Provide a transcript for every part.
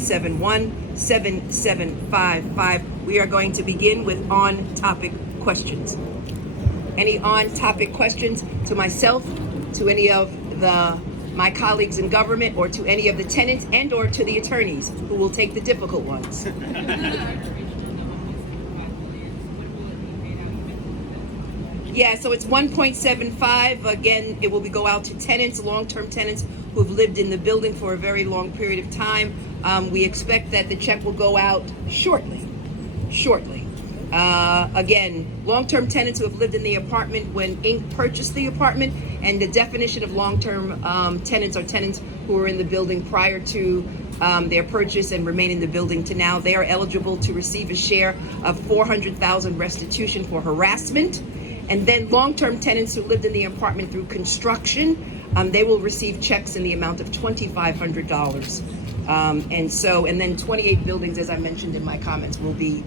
71755. We are going to begin with on-topic questions. Any on-topic questions to myself, to any of my colleagues in government, or to any of the tenants and or to the attorneys who will take the difficult ones? Yeah, so it's 1.75. Again, it will go out to tenants, long-term tenants who have lived in the building for a very long period of time. We expect that the check will go out shortly. Again, long-term tenants who have lived in the apartment when Ink purchased the apartment, and the definition of long-term tenants are tenants who were in the building prior to their purchase and remain in the building to now. They are eligible to receive a share of $400,000 restitution for harassment. And then long-term tenants who lived in the apartment through construction, they will receive checks in the amount of $2,500. And then 28 buildings, as I mentioned in my comments, will be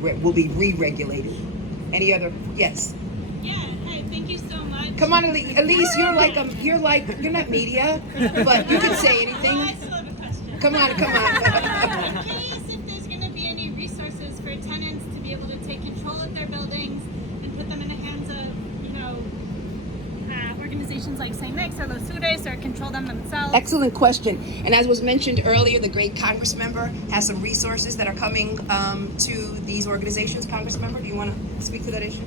re-regulated. Any other? Yes. Yeah. Hey, thank you so much. Come on, Elise. You're not media, but you can say anything. Well, I still have a question. Come on. I'm curious if there's going to be any resources for tenants to be able to take control of their buildings and put them in the hands of, organizations like St. Nick's or Los Sures, or control them themselves. Excellent question. And as was mentioned earlier, the great Congress member has some resources that are coming to these organizations. Congress member, do you want to speak to that issue?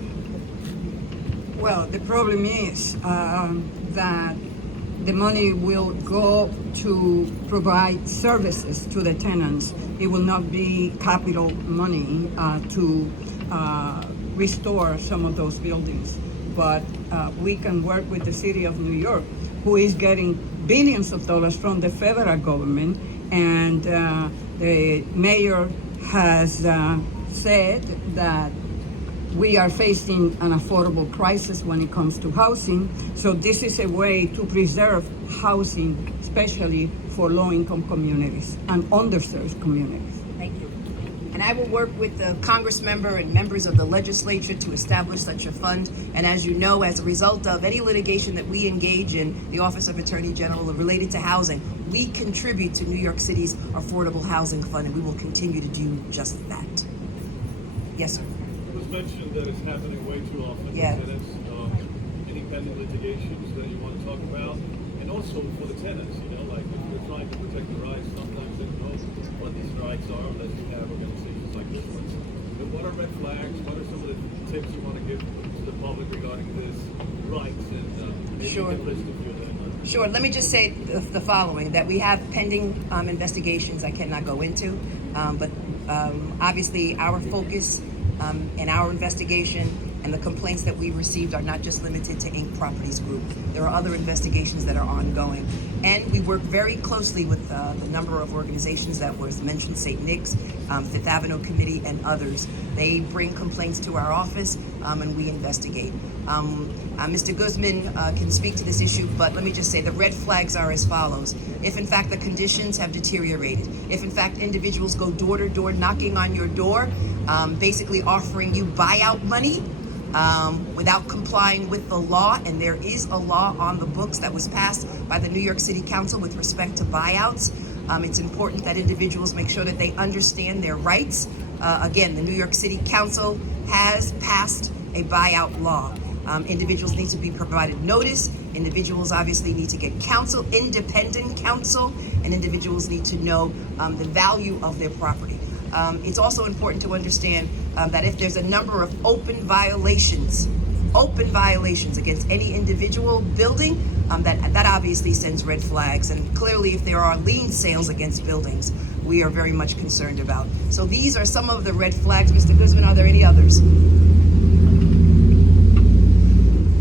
Well, the problem is that the money will go to provide services to the tenants. It will not be capital money to restore some of those buildings. But we can work with the city of New York, who is getting billions of dollars from the federal government, and the mayor has said that we are facing an affordable crisis when it comes to housing. So this is a way to preserve housing, especially for low-income communities and underserved communities. Thank you. And I will work with the Congress member and members of the legislature to establish such a fund. And as you know, as a result of any litigation that we engage in, the Office of Attorney General related to housing, we contribute to New York City's Affordable Housing Fund, and we will continue to do just that. Yes, sir. It was mentioned that it's happening way too often. Yeah. Tenants, any pending litigations that you want to talk about, and also for the tenants, like if you're trying to protect the rights, sometimes they don't know what these rights are unless you have organizations like this one. But what are red flags? What are some of the tips you want to give to the public regarding this rights? And maybe Sure. you can list a few of them. Sure. Let me just say the following, that we have pending investigations I cannot go into, but obviously our focus in our investigation and the complaints that we received are not just limited to Ink Properties Group. There are other investigations that are ongoing. And we work very closely with the number of organizations that was mentioned, St. Nick's, Fifth Avenue Committee, and others. They bring complaints to our office and we investigate. Mr. Guzman can speak to this issue, but let me just say the red flags are as follows. If in fact the conditions have deteriorated, if in fact individuals go door to door knocking on your door, basically offering you buyout money, without complying with the law, and there is a law on the books that was passed by the New York City Council with respect to buyouts. It's important that individuals make sure that they understand their rights. Again, the New York City Council has passed a buyout law. Individuals need to be provided notice. Individuals obviously need to get counsel, independent counsel, and individuals need to know the value of their property. It's also important to understand that if there's a number of open violations against any individual building, that obviously sends red flags. And clearly, if there are lien sales against buildings, we are very much concerned about. So these are some of the red flags. Mr. Guzman, are there any others?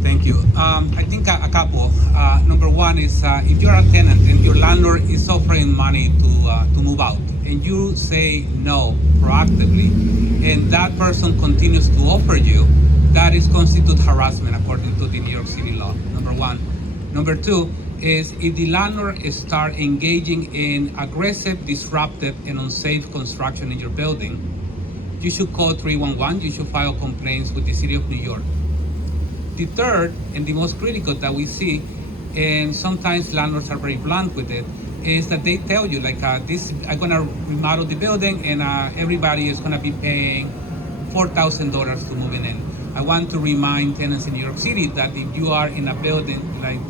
Thank you. I think a couple. Number one is if you're a tenant and your landlord is offering money to move out, and you say no proactively, and that person continues to offer you, that is constitute harassment according to the New York City law, number one. Number two is if the landlord start engaging in aggressive, disruptive, and unsafe construction in your building, you should call 311, you should file complaints with the City of New York. The third, and the most critical that we see, and sometimes landlords are very blunt with it, is that they tell you like this, I'm gonna remodel the building and everybody is gonna be paying $4,000 to move in. I want to remind tenants in New York City that if you are in a building like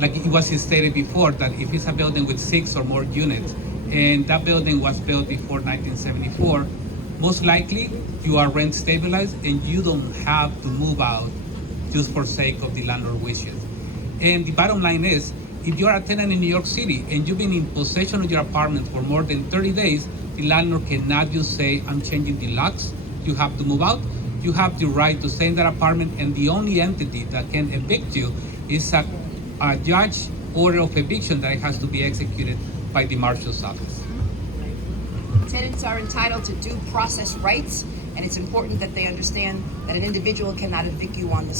like it was stated before, that if it's a building with 6 or more units and that building was built before 1974, most likely you are rent stabilized and you don't have to move out just for sake of the landlord wishes. And the bottom line is, if you're a tenant in New York City and you've been in possession of your apartment for more than 30 days, the landlord cannot just say, I'm changing the locks, you have to move out. You have the right to stay in that apartment, and the only entity that can evict you is a judge order of eviction that has to be executed by the marshal's office. Tenants are entitled to due process rights, and it's important that they understand that an individual cannot evict you on the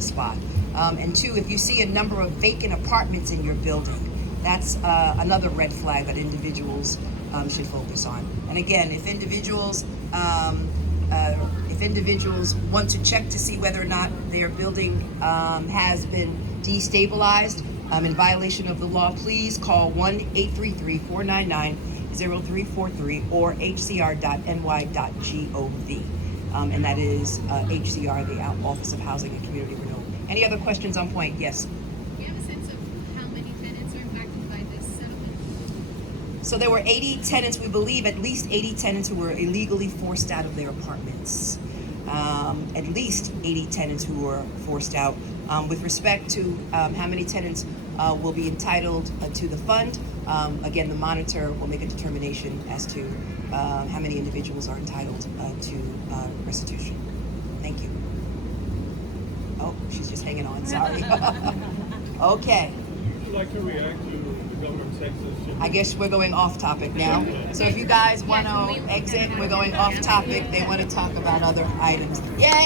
spot. And two, if you see a number of vacant apartments in your building, that's another red flag that individuals should focus on. And again, if individuals want to check to see whether or not their building has been destabilized in violation of the law, please call 1-833-499-0343 or hcr.ny.gov. And that is HCR, the Office of Housing and Community Renewal. Any other questions on point? Yes. Do you have a sense of how many tenants are impacted by this settlement? So there were 80 tenants, we believe at least 80 tenants who were illegally forced out of their apartments. At least 80 tenants who were forced out. With respect to how many tenants will be entitled to the fund, again, the monitor will make a determination as to how many individuals are entitled to restitution. Thank you. Oh, she's just hanging on, sorry. Okay. Would you like to react to the government censorship? I guess we're going off topic now. So if you guys want to exit, we're going off topic. They want to talk about other items. Yay!